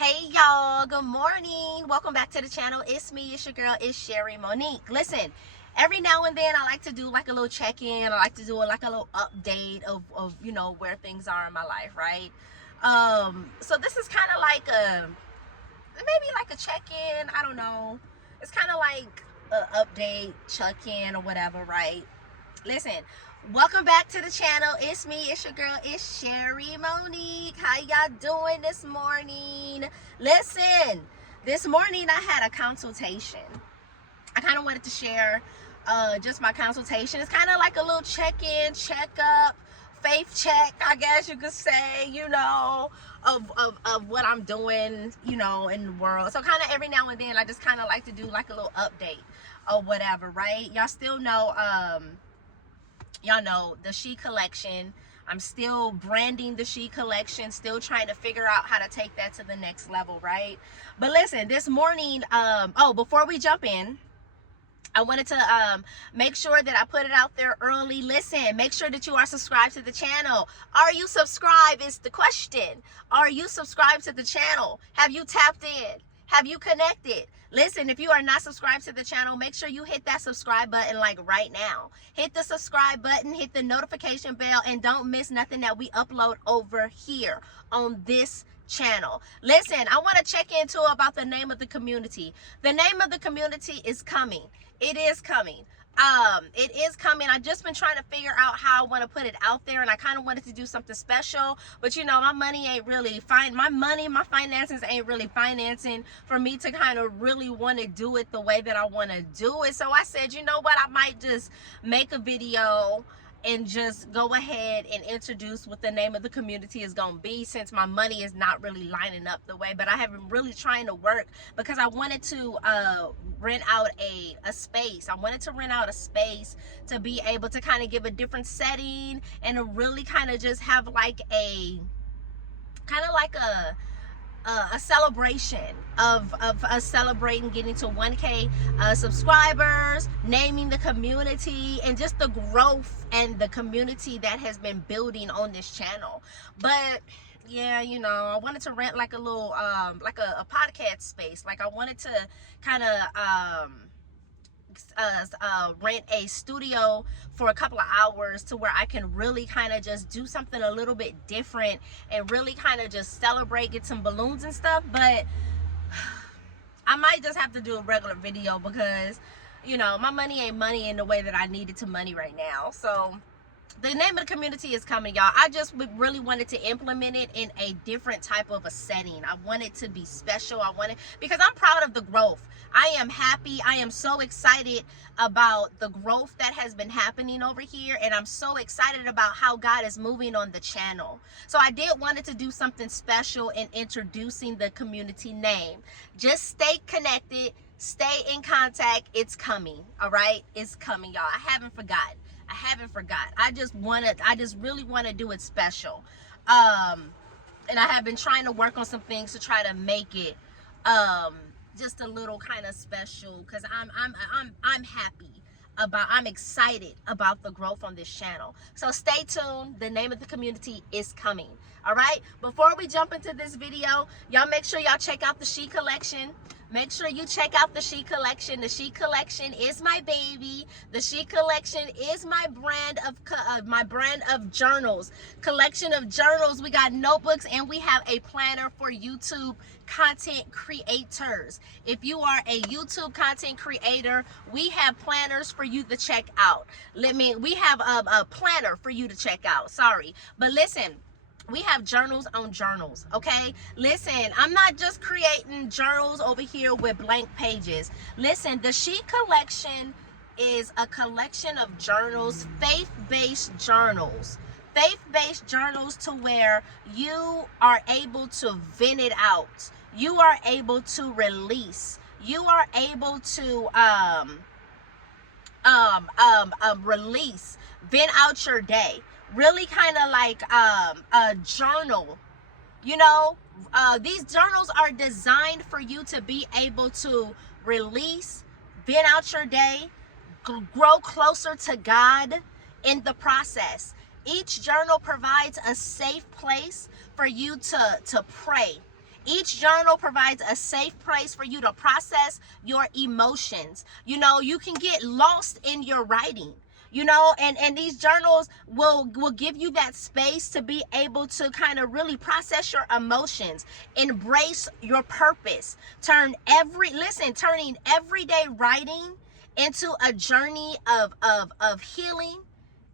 Hey y'all, good morning. Welcome back to the channel. It's me, it's your girl, it's Sherry Monique. Listen, every now and then I like to do like a little check-in. I like to do like a little update of you know where things are in my life, right? So this is kind of like maybe like a check-in. I don't know. It's kind of like an update, check-in or whatever, right? Listen, welcome back to the channel. It's me, it's your girl, it's Sherry Monique. How y'all doing this morning? Listen, this morning I had a consultation. I kind of wanted to share just my consultation. It's kind of like a little check-in, check-up, faith check, I guess you could say, you know, of what I'm doing, you know, in the world. So kind of every now and then I just kind of like to do like a little update or whatever, right? Y'all still know y'all know the She Collection. I'm still branding the She Collection, still trying to figure out how to take that to the next level, right? But listen, this morning, before we jump in, I wanted to make sure that I put it out there early. Listen, make sure that you are subscribed to the channel. Are you subscribed is the question. Are you subscribed to the channel? Have you tapped in? Have you connected? Listen, if you are not subscribed to the channel, make sure you hit that subscribe button like right now. Hit the subscribe button, hit the notification bell, and don't miss nothing that we upload over here on this channel. Listen, I want to check in too about the name of the community. The name of the community is coming. It is coming. It is coming. I've just been trying to figure out how I want to put it out there, and I kind of wanted to do something special, but you know, my money ain't really my finances ain't really financing for me to kind of really want to do it the way that I want to do it. So I said, you know what, I might just make a video and just go ahead and introduce what the name of the community is going to be, since my money is not really lining up the way. But I have been really trying to work because I wanted to rent out a space. I wanted to rent out a space to be able to kind of give a different setting and to really kind of just have like a celebration of us celebrating getting to 1K subscribers, naming the community, and just the growth and the community that has been building on this channel. But yeah, you know, I wanted to rent like a little like a podcast space. Like I wanted to kind of rent a studio for a couple of hours to where I can really kind of just do something a little bit different and really kind of just celebrate, get some balloons and stuff. But I might just have to do a regular video because, you know, my money ain't money in the way that I need it to money right now. So the name of the community is coming, y'all. I just really wanted to implement it in a different type of a setting. I want it to be special. Because I'm proud of the growth. I am happy. I am so excited about the growth that has been happening over here. And I'm so excited about how God is moving on the channel. So I did wanted to do something special in introducing the community name. Just stay connected. Stay in contact. It's coming. All right? It's coming, y'all. I haven't forgotten. I just really want to do it special. And I have been trying to work on some things to try to make it just a little kind of special, because I'm happy about, I'm excited about the growth on this channel. So stay tuned. The name of the community is coming. All right, before we jump into this video, y'all make sure y'all check out the She Collection. Make sure you check out the She Collection. The She Collection is my baby. The She Collection is my brand of journals. Collection of journals. We got notebooks and we have a planner for YouTube content creators. If you are a YouTube content creator, we have planners for you to check out. We have a planner for you to check out. Sorry, but listen. We have journals on journals, okay? Listen, I'm not just creating journals over here with blank pages. Listen, the She Collection is a collection of journals, faith-based journals. Faith-based journals to where you are able to vent it out. You are able to release. You are able to release, vent out your day. Really kind of like a journal, you know. These journals are designed for you to be able to release, vent out your day, grow closer to God in the process. Each journal provides a safe place for you to pray Each journal provides a safe place for you to process your emotions. You know, you can get lost in your writing, you know, and these journals will give you that space to be able to kind of really process your emotions, embrace your purpose, turning everyday writing into a journey of healing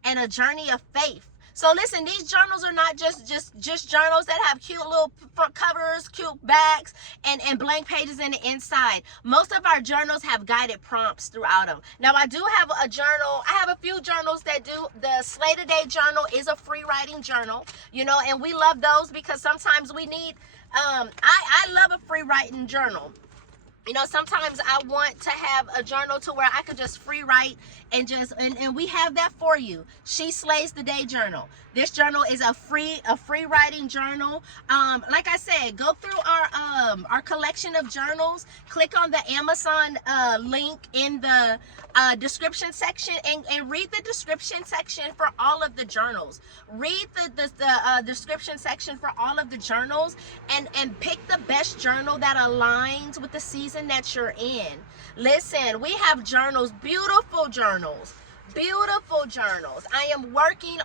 and a journey of faith. So listen, these journals are not just journals that have cute little front covers, cute backs, and blank pages in the inside. Most of our journals have guided prompts throughout them. Now, I do have a journal. I have a few journals that do. The Slay Today journal is a free writing journal, you know, and we love those because sometimes we need, I love a free writing journal. You know, sometimes I want to have a journal to where I could just free write and we have that for you. She Slays the Day journal. This journal is a free writing journal. Like I said, go through our collection of journals. Click on the Amazon link in the description section and read the description section for all of the journals. Read the description section for all of the journals and pick the best journal that aligns with the season that you're in. Listen, we have journals, beautiful journals. I am working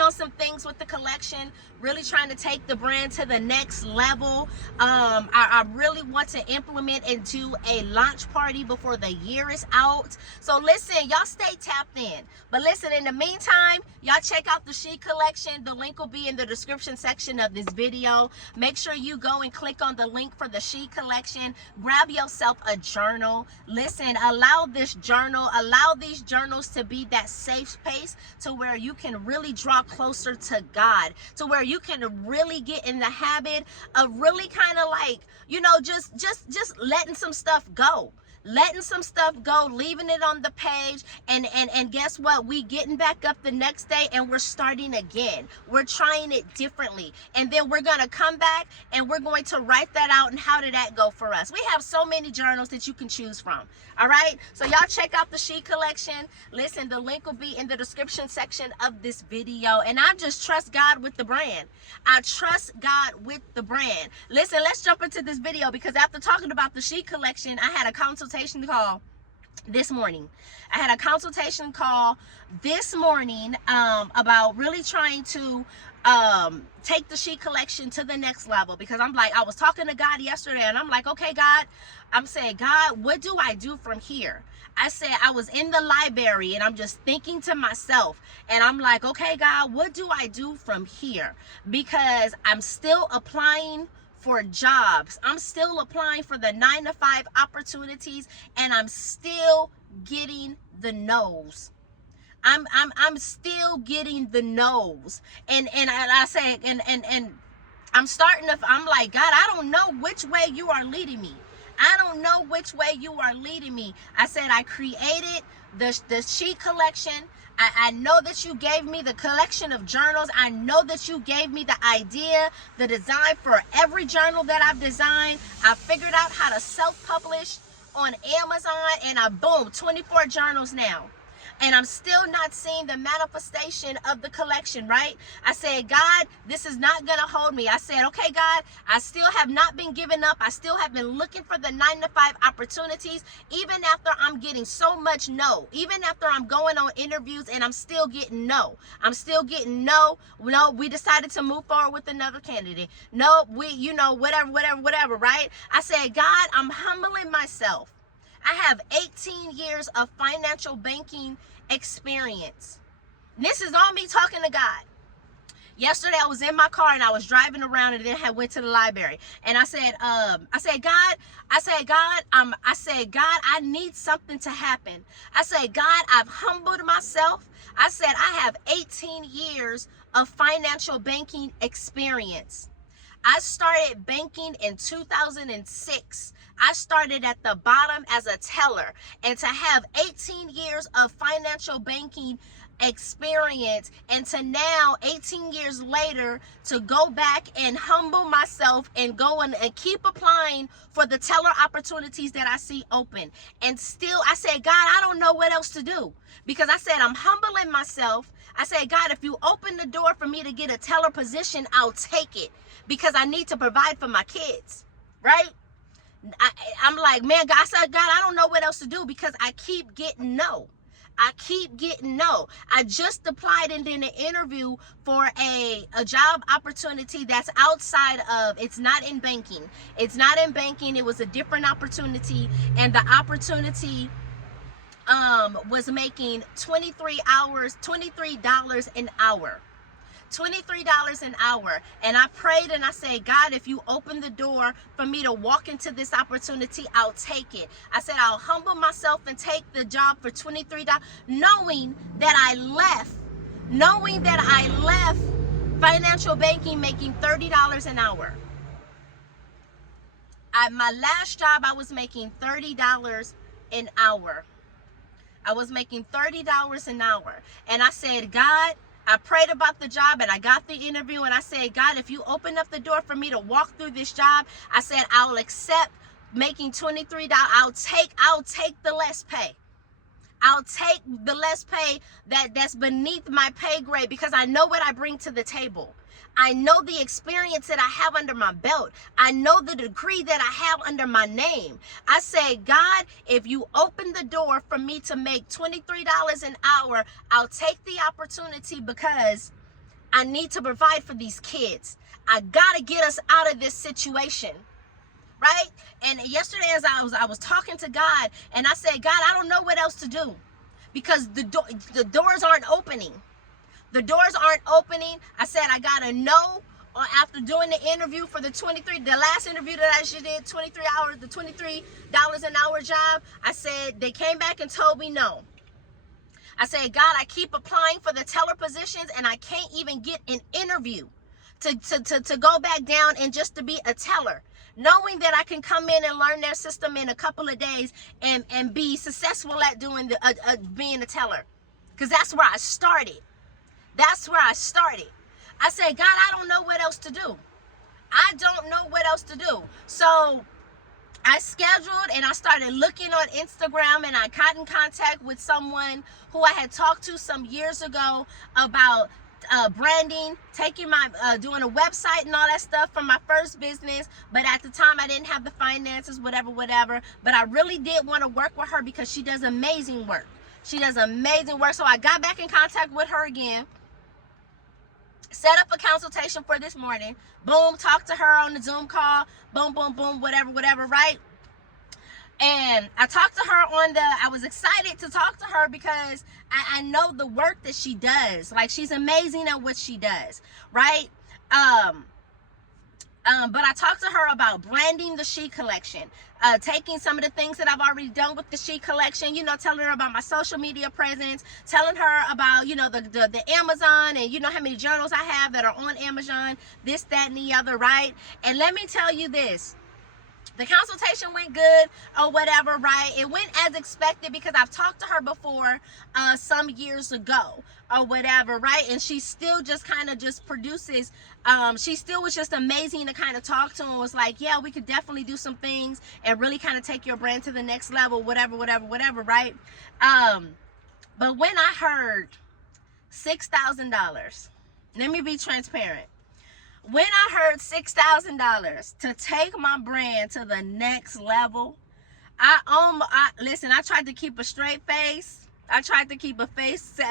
on some things with the collection, really trying to take the brand to the next level. I really want to implement and do a launch party before the year is out. So listen, y'all stay tapped in. But listen, in the meantime, y'all check out the She collection. The link will be in the description section of this video. Make sure you go and click on the link for the She collection. Grab yourself a journal. Listen, allow these journals to be that safe space to where you can really draw closer to God, to where you can really get in the habit of really kind of like, you know, just letting some stuff go. Leaving it on the page, and guess what? We getting back up the next day and we're starting again. We're trying it differently, and then we're gonna come back and we're going to write that out. And how did that go for us? We have so many journals that you can choose from. All right, so y'all check out the She collection. Listen, the link will be in the description section of this video, and I just trust God with the brand. I trust God with the brand. Listen, let's jump into this video, because after talking about the She collection, I had a consultation call this morning. About really trying to take the She collection to the next level, because I'm like, I was talking to God yesterday and I'm like, okay, God, I'm saying, God, what do I do from here? I said, I was in the library and I'm just thinking to myself, and I'm like, okay, God, what do I do from here? Because I'm still applying for jobs. I'm still applying for the 9-to-5 opportunities, and I'm still getting the no's. I'm still getting the no's. And I say, and I'm like, God, I don't know which way you are leading me. I said, I created the She collection. I know that you gave me the collection of journals. I know that you gave me the idea, the design for every journal that I've designed. I figured out how to self-publish on Amazon, and boom, 24 journals now. And I'm still not seeing the manifestation of the collection, right? I said, God, this is not going to hold me. I said, okay, God, I still have not been giving up. I still have been looking for the 9-to-5 opportunities, even after I'm getting so much no. Even after I'm going on interviews and I'm still getting no. No, we decided to move forward with another candidate. No, whatever, right? I said, God, I'm humbling myself. I have 18 years of financial banking experience. This is all me talking to God. Yesterday I was in my car and I was driving around, and then I went to the library, and I said, God, I need something to happen. I said, God, I've humbled myself. I said, I have 18 years of financial banking experience. I started banking in 2006. I started at the bottom as a teller, and to have 18 years of financial banking experience, and to now 18 years later to go back and humble myself and go and keep applying for the teller opportunities that I see open. And still I said, God, I don't know what else to do, because I said, I'm humbling myself. I said, God, if you open the door for me to get a teller position, I'll take it because I need to provide for my kids, right? I'm like, man, God, I said, God, I don't know what else to do because I keep getting no. I keep getting no. I just applied and did an interview for a job opportunity that's outside of, it's not in banking. It's not in banking. It was a different opportunity, and the opportunity was making $23 an hour. $23 an hour. And I prayed and I said, God, if you open the door for me to walk into this opportunity, I'll take it. I said, I'll humble myself and take the job for $23, knowing that I left financial banking making $30 an hour. My last job, I was making $30 an hour. I was making $30 an hour. And I said, God, I prayed about the job and I got the interview, and I said, God, if you open up the door for me to walk through this job, I said, I'll accept making $23. I'll take the less pay. I'll take the less pay that's beneath my pay grade because I know what I bring to the table. I know the experience that I have under my belt. I know the degree that I have under my name. I say, God, if you open the door for me to make $23 an hour, I'll take the opportunity because I need to provide for these kids. I gotta get us out of this situation. Right? And yesterday as I was talking to God, and I said, God, I don't know what else to do because the doors aren't opening. The doors aren't opening. I said, I got to know after doing the interview for the last interview that I just did, 23 hours, the $23 an hour job. I said, they came back and told me no. I said, God, I keep applying for the teller positions and I can't even get an interview to go back down and just to be a teller, knowing that I can come in and learn their system in a couple of days and be successful at doing being a teller, because that's where I started. That's where I started. I said, God, I don't know what else to do. I don't know what else to do. So I scheduled and I started looking on Instagram, and I got in contact with someone who I had talked to some years ago about branding, doing a website and all that stuff for my first business. But at the time I didn't have the finances, whatever. But I really did want to work with her because she does amazing work. She does amazing work. So I got back in contact with her again, set up a consultation for this morning. Boom, talked to her on the Zoom call. Boom, whatever, right? And I talked to her I was excited to talk to her because I know the work that she does. Like, she's amazing at what she does, right? But I talked to her about branding the She Collection, taking some of the things that I've already done with the She Collection, telling her about my social media presence, telling her about, the Amazon, and how many journals I have that are on Amazon, this, that, and the other, right? And let me tell you this. The consultation went good or whatever, right? It went as expected because I've talked to her before some years ago or whatever, right? And she still just kind of just produces, she still was just amazing to kind of talk to, and was like, yeah, we could definitely do some things and really kind of take your brand to the next level, whatever, right? But when I heard $6,000, let me be transparent. When I heard $6,000 to take my brand to the next level, listen, I tried to keep a straight face. I tried to keep a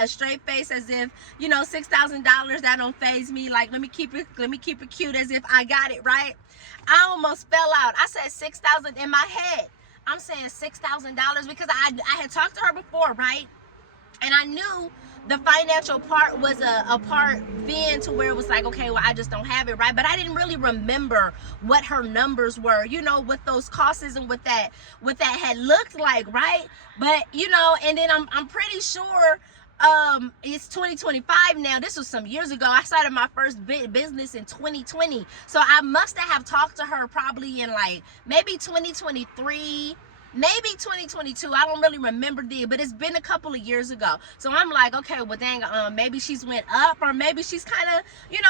straight face, as if, $6,000, that don't faze me. Like, let me keep it cute, as if I got it, right? I almost fell out. I said $6,000 in my head. I'm saying $6,000 because I had talked to her before, right? And I knew the financial part was a part then to where it was like, okay, well, I just don't have it, right? But I didn't really remember what her numbers were, what those costs and what that had looked like, right? But, and then I'm pretty sure it's 2025 now. This was some years ago. I started my first business in 2020. So I must have talked to her probably in like maybe 2023, maybe 2022. I don't really remember but it's been a couple of years ago. So I'm like, okay, well, dang, maybe she's went up, or maybe she's kind of,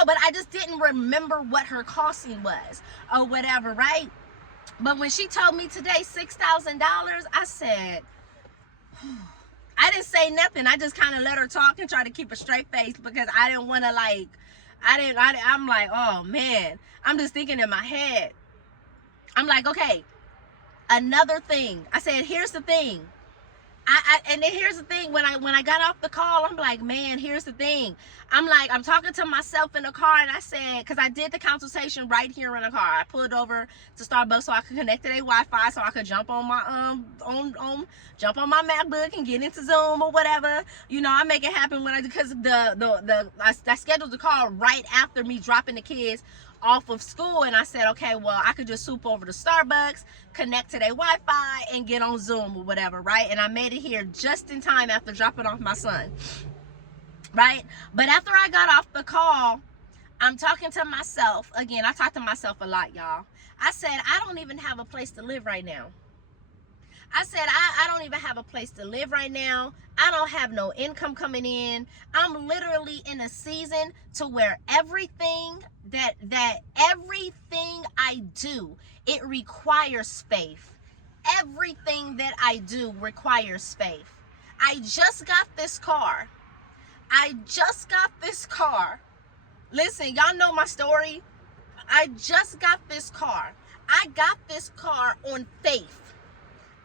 but I just didn't remember what her costing was or whatever, right? But when she told me today $6,000, I said, I didn't say nothing. I just kind of let her talk and try to keep a straight face because I didn't want to like, I'm like, oh man. I'm just thinking in my head. I'm like, okay, another thing. I said, here's the thing. And then here's the thing, when I got off the call, I'm like, man, here's the thing. I'm like, I'm talking to myself in the car, and I said, because I did the consultation right here in the car. I pulled over to Starbucks so I could connect to their Wi-Fi, so I could jump on my jump on my MacBook and get into Zoom or whatever. You know, I make it happen when because I scheduled the call right after me dropping the kids off of school, and I said, okay, well, I could just swoop over to Starbucks, connect to their Wi-Fi, and get on Zoom or whatever, right? And I made it here just in time after dropping off my son, right? But after I got off the call, I'm talking to myself again. I talk to myself a lot, y'all. I said, I don't even have a place to live right now. I said, I don't even have a place to live right now. I don't have no income coming in. I'm literally in a season to where everything everything I do, it requires faith. Everything that I do requires faith. I just got this car. Listen, y'all know my story. I just got this car. I got this car on faith.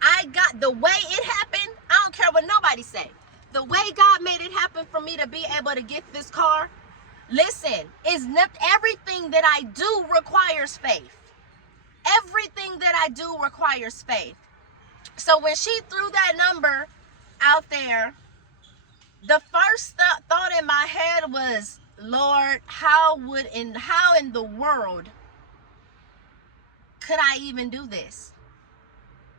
I got the way it happened. I don't care what nobody say. The way God made it happen for me to be able to get this car. Listen, is not everything that I do requires faith. Everything that I do requires faith. So when she threw that number out there, the first thought in my head was, Lord, how in the world could I even do this?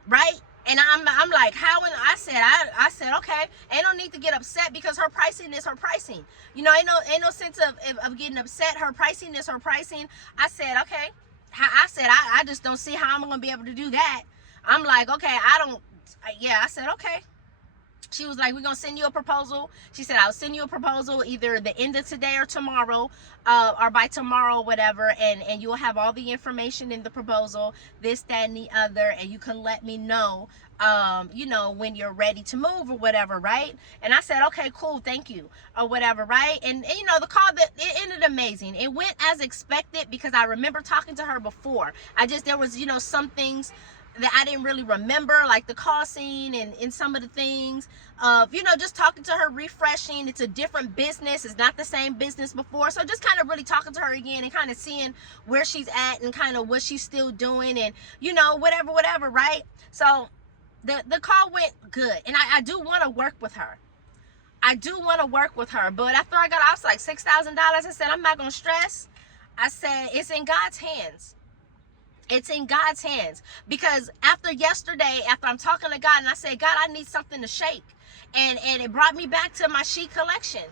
Right? And I'm like, how? And I said, okay, ain't no need to get upset because her pricing is her pricing. You know, ain't no sense of getting upset. Her pricing is her pricing. I said, okay. I said, I just don't see how I'm gonna be able to do that. I'm like, okay, I said, okay. She was like, we're going to send you a proposal. She said, I'll send you a proposal either the end of today or tomorrow, or by tomorrow, whatever. And you'll have all the information in the proposal, this, that, and the other. And you can let me know, you know, when you're ready to move or whatever, right? And I said, okay, cool, thank you, or whatever, right? And you know, the call, it ended amazing. It went as expected because I remember talking to her before. There was, you know, some things that I didn't really remember, like the call scene and some of the things of, you know, just talking to her, refreshing. It's a different business. It's not the same business before. So just kind of really talking to her again and kind of seeing where she's at and kind of what she's still doing and, you know, whatever, right? So the call went good. And I do want to work with her. But after I got off, like $6,000, I said, I'm not going to stress. I said, it's in God's hands. It's in God's hands. Because after yesterday, after I'm talking to God and I said, God, I need something to shake. And it brought me back to my sheet collection.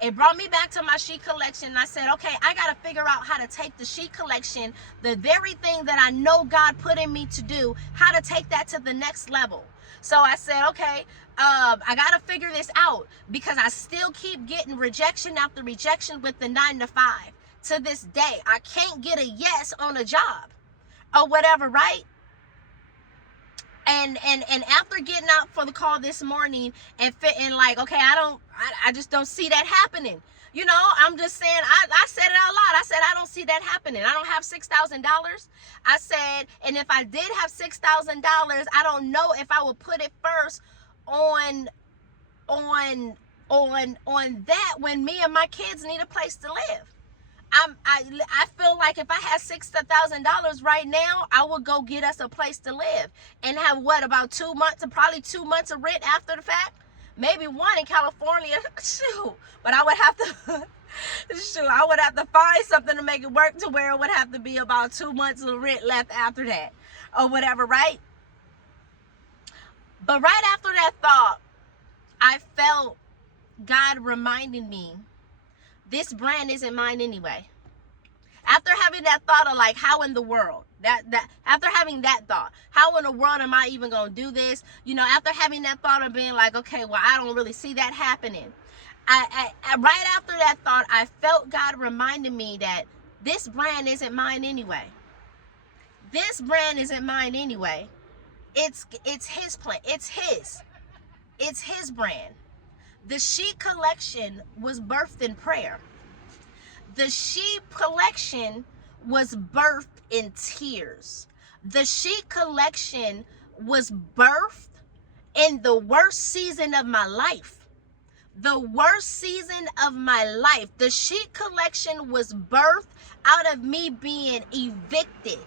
And I said, okay, I got to figure out how to take the sheet collection, the very thing that I know God put in me to do, how to take that to the next level. So I said, okay, I got to figure this out because I still keep getting rejection after rejection with the 9 to 5. To this day, I can't get a yes on a job or whatever, right? And after getting out for the call this morning and fitting like, okay, I just don't see that happening. You know, I'm just saying, I said it out loud. I said, I don't see that happening. I don't have $6,000. I said, and if I did have $6,000, I don't know if I would put it first on that when me and my kids need a place to live. I feel like if I had $6,000 right now, I would go get us a place to live and have about 2 months, probably 2 months of rent after the fact, maybe one in California. Shoot, but I would have to find something to make it work to where it would have to be about 2 months of rent left after that or whatever, right? But right after that thought, I felt God reminding me, this brand isn't mine anyway. After having that thought of like, how in the world, after having that thought, how in the world am I even going to do this? You know, after having that thought of being like, okay, well, I don't really see that happening. I right after that thought, I felt God reminding me that this brand isn't mine anyway. It's his plan. It's his. It's his brand. The She Collection was birthed in prayer. The She Collection was birthed in tears. The She Collection was birthed in the worst season of my life. The worst season of my life. The She Collection was birthed out of me being evicted.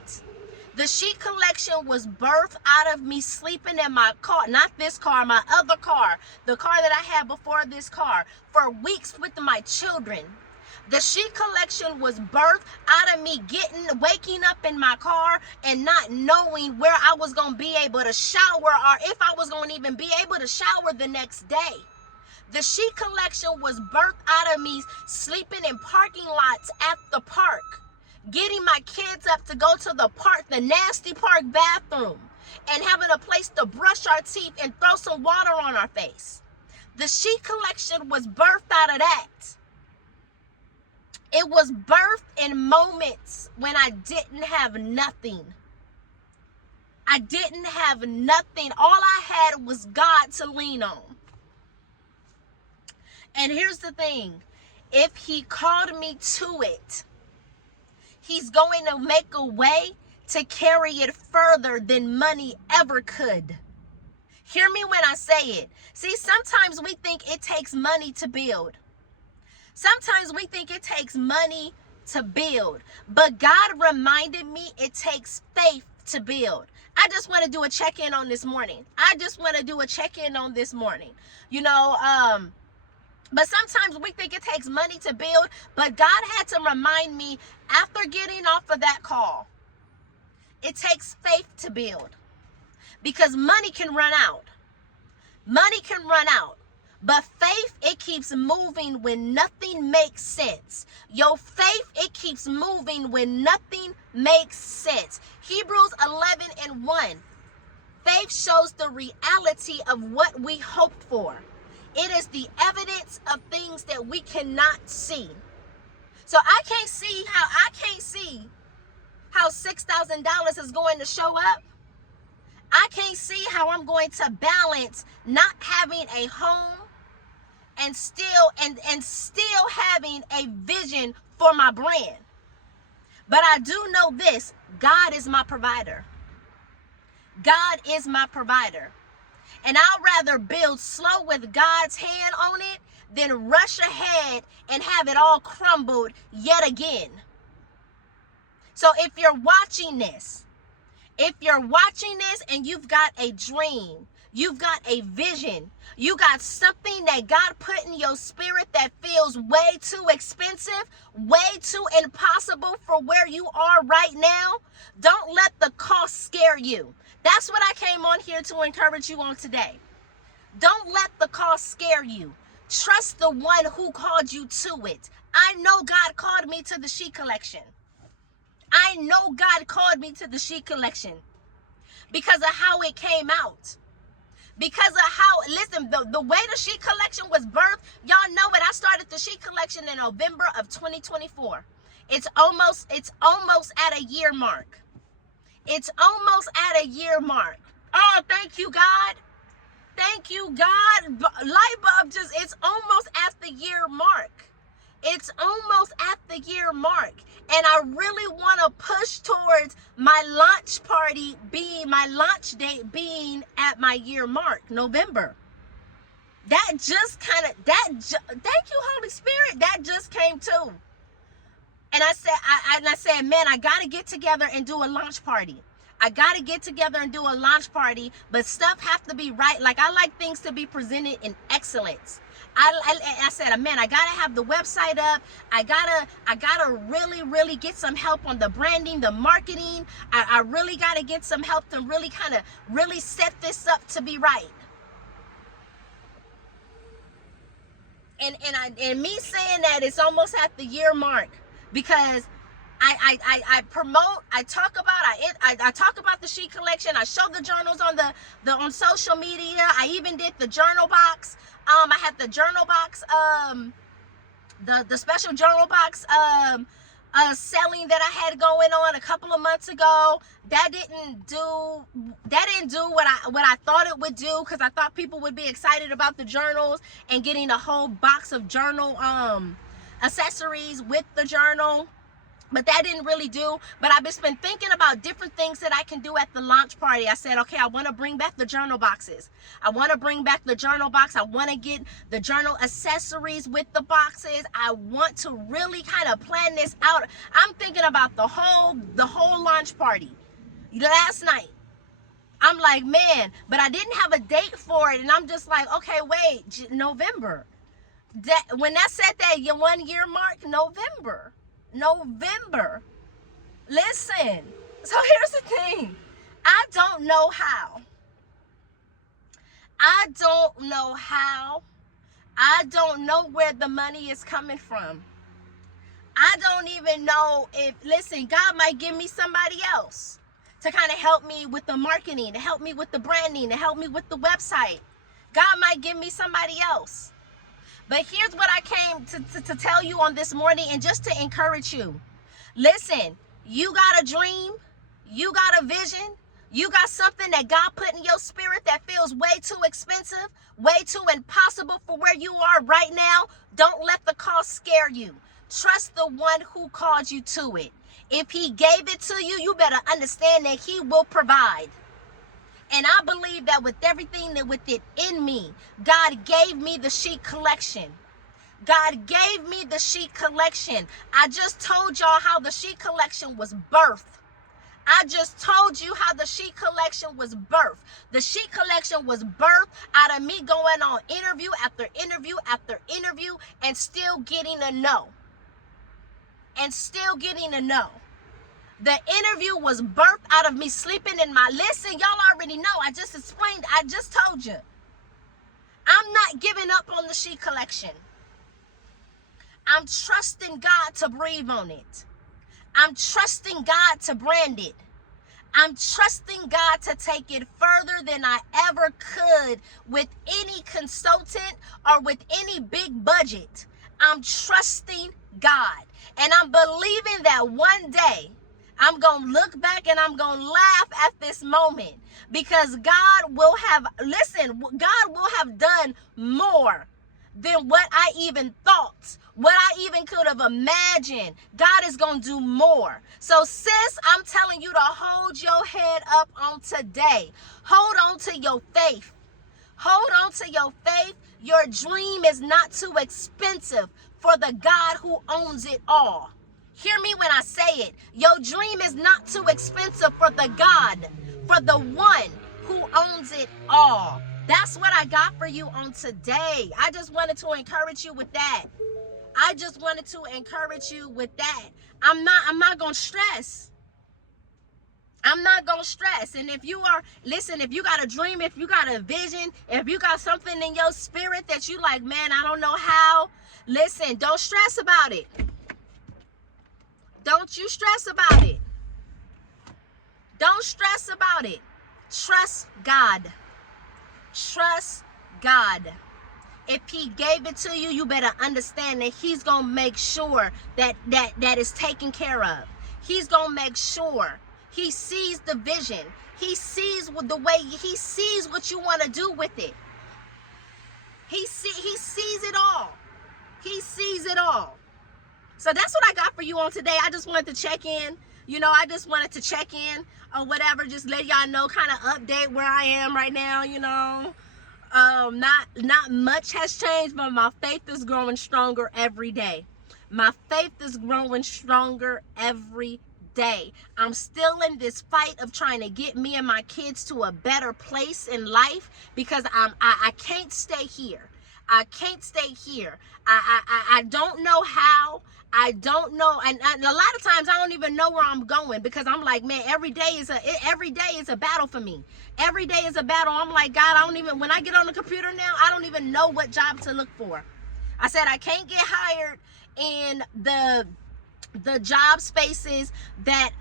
The She Collection was birthed out of me sleeping in my car, not this car, my other car, the car that I had before this car, for weeks with my children. The She Collection was birthed out of me waking up in my car and not knowing where I was going to be able to shower, or if I was going to even be able to shower the next day. The She Collection was birthed out of me sleeping in parking lots at the park, getting my kids up to go to the park, the nasty park bathroom, and having a place to brush our teeth and throw some water on our face. The She Collection was birthed out of that. It was birthed in moments when I didn't have nothing. I didn't have nothing. All I had was God to lean on. And here's the thing. If he called me to it, he's going to make a way to carry it further than money ever could. Hear me when I say it. See, sometimes we think it takes money to build. Sometimes we think it takes money to build. But God reminded me it takes faith to build. I just want to do a check-in on this morning. But sometimes we think it takes money to build. But God had to remind me after getting off of that call, it takes faith to build. Because money can run out. Money can run out. But faith, it keeps moving when nothing makes sense. Your faith, it keeps moving when nothing makes sense. Hebrews 11:1. Faith shows the reality of what we hope for. It is the evidence of things that we cannot see. So I can't see how $6,000 is going to show up. I can't see how I'm going to balance not having a home and still having a vision for my brand. But I do know this, God is my provider. God is my provider. And I'd rather build slow with God's hand on it than rush ahead and have it all crumbled yet again. So if you're watching this and you've got a dream, you've got a vision, you got something that God put in your spirit that feels way too expensive, way too impossible for where you are right now, don't let the cost scare you. That's what I came on here to encourage you on today. Don't let the cost scare you. Trust the one who called you to it. I know God called me to the She Collection. I know God called me to the She Collection because of how it came out. Because of how, listen, the way the She Collection was birthed, y'all know it. I started the She Collection in November of 2024. It's almost at a year mark. It's almost at a year mark. Oh, thank you, God. Thank you, God. Light bulb it's almost at the year mark. It's almost at the year mark. And I really want to push towards my launch date being at my year mark, November. Thank you, Holy Spirit. That just came too. And I said, man, I got to get together and do a launch party. But stuff have to be right. Like, I like things to be presented in excellence. I said, man, I gotta have the website up. I gotta really get some help on the branding, the marketing. I really gotta get some help to really set this up to be right. And me saying that it's almost at the year mark because I promote, I talk about the She Collection. I show the journals on social media. I even did the journal box. I had the journal box, the special journal box selling that I had going on a couple of months ago, that didn't do what I thought it would do, because I thought people would be excited about the journals and getting a whole box of journal accessories with the journal. But that didn't really do. But I've just been thinking about different things that I can do at the launch party. I said, okay, I want to bring back the journal boxes. I want to bring back the journal box. I want to get the journal accessories with the boxes. I want to really kind of plan this out. I'm thinking about the whole launch party. Last night, I'm like, man, but I didn't have a date for it. And I'm just like, okay, wait, November. When that said that 1 year mark, November. Listen, so here's the thing. I don't know how. I don't know where the money is coming from. I don't even know if, listen, God might give me somebody else to kind of help me with the marketing, to help me with the branding, to help me with the website. God might give me somebody else. But here's what I came to tell you on this morning, and just to encourage you. Listen, you got a dream, you got a vision, you got something that God put in your spirit that feels way too expensive, way too impossible for where you are right now. Don't let the cost scare you. Trust the one who called you to it. If he gave it to you, you better understand that he will provide. And I believe that with everything that with it in me, God gave me the sheet collection. God gave me the sheet collection. I just told y'all how the sheet collection was birthed. I just told you how the sheet collection was birthed. The sheet collection was birthed out of me going on interview after interview after interview and still getting a no. The interview was birthed out of me sleeping in my, listen, y'all already know. I just explained. I just told you. I'm not giving up on the sheet collection. I'm trusting God to breathe on it. I'm trusting God to brand it. I'm trusting God to take it further than I ever could with any consultant or with any big budget. I'm trusting God. And I'm believing that one day I'm going to look back and I'm going to laugh at this moment, because God will have done more than what I even thought, what I even could have imagined. God is going to do more. So sis, I'm telling you to hold your head up on today. Hold on to your faith. Hold on to your faith. Your dream is not too expensive for the God who owns it all. Hear me when I say it. Your dream is not too expensive for the God, for the one who owns it all. That's what I got for you on today. I just wanted to encourage you with that. I'm not going to stress. I'm not going to stress. And if you got a dream, if you got a vision, if you got something in your spirit that you like, man, I don't know how, listen, don't stress about it. Don't you stress about it. Don't stress about it. Trust God. Trust God. If he gave it to you, you better understand that he's going to make sure that is taken care of. He's going to make sure. He sees the vision. He sees what you want to do with it. He sees it all. He sees it all. So that's what I got for you on today. I just wanted to check in. I just wanted to check in or whatever. Just let y'all know, kind of update where I am right now, Not much has changed, but my faith is growing stronger every day. My faith is growing stronger every day. I'm still in this fight of trying to get me and my kids to a better place in life, because I can't stay here. I can't stay here. I don't know how. I don't know, and a lot of times I don't even know where I'm going, because I'm like, man, every day is a battle for me. Every day is a battle. I'm like, God, when I get on the computer now, I don't even know what job to look for. I said I can't get hired in the job spaces that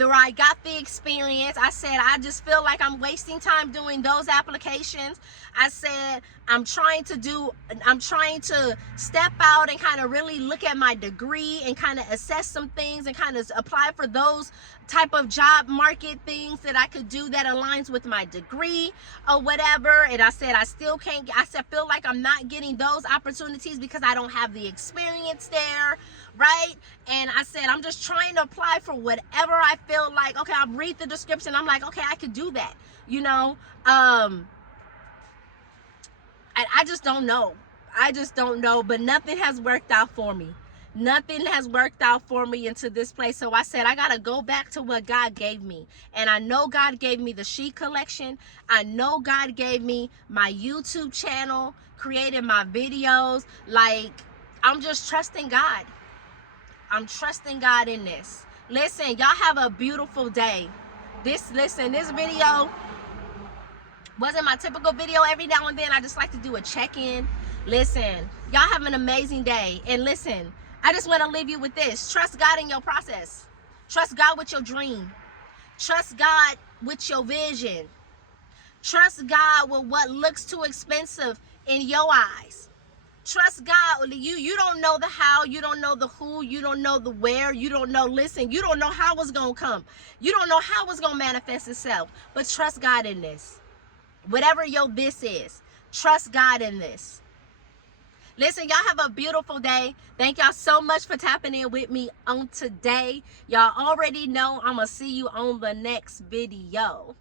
I got the experience. I said, I just feel like I'm wasting time doing those applications. I said, I'm trying to step out and kind of really look at my degree and kind of assess some things and kind of apply for those type of job market things that I could do that aligns with my degree or whatever. And I said, I still can't, I said, feel like I'm not getting those opportunities because I don't have the experience there, right? And I said, I'm just trying to apply for whatever I feel like, okay, I'll read the description. I'm like, okay, I could do that, you know? I just don't know. I just don't know, but nothing has worked out for me. Nothing has worked out for me into this place. So I said, I got to go back to what God gave me. And I know God gave me the She Collection. I know God gave me my YouTube channel, created my videos. Like, I'm just trusting God. I'm trusting God in this. Listen, y'all have a beautiful day. This video wasn't my typical video. Every now and then I just like to do a check-in. Listen, y'all have an amazing day. And listen, I just want to leave you with this. Trust God in your process. Trust God with your dream. Trust God with your vision. Trust God with what looks too expensive in your eyes. Trust God. You don't know the how, you don't know the who, you don't know the where, you don't know, listen, you don't know how it's going to come. You don't know how it's going to manifest itself. But trust God in this. Whatever your this is, trust God in this. Listen, y'all have a beautiful day. Thank y'all so much for tapping in with me on today. Y'all already know I'm going to see you on the next video.